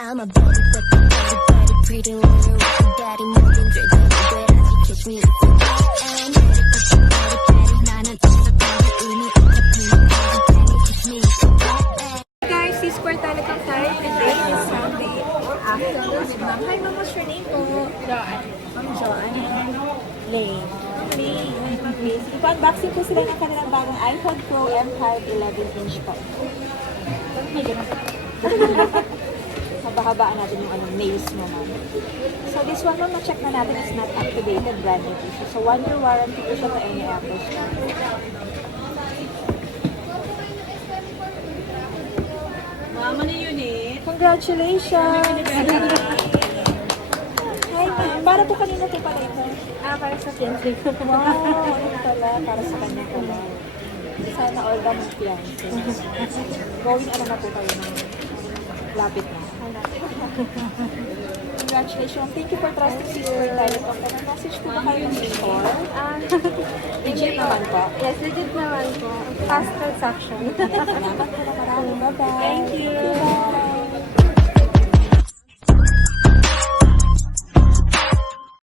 I'm a body, pretty little daddy moving straight to the bed. As you kiss me, it's a and 나는 어색하게 의미 없어 kiss me. Guys, this kwartalo kang tayo. Today is Sunday afternoon. Hi, ma'am. What's your name po? Joanne. Ma'am Joanne. Lane. Lane. Ipa-unboxing po sila ng kanilang bagong iPhone Pro M5 11-inch po. May ganun. Haba-habaan natin yung nails mo, ma'am. So this one, ma'am, na-check na natin is not activated, brand new issue. So 1-year warranty po siya to any Apple Store. Mama na yun eh. Congratulations! Hi, ma'am. Para po kanina po pala ito. Para sa fiancé ko. Wow, ano pala? Para sa kanya pala. Sana all done with fiancé. Going ano na po kayo ng lapit na. Congratulations. Thank you for trusting si Super Telecom. May message po ba kayo ng store? Legit naman po. Yes, legit naman po. Fast transaction. Salamat po na marami. Bye-bye. Thank you. Bye.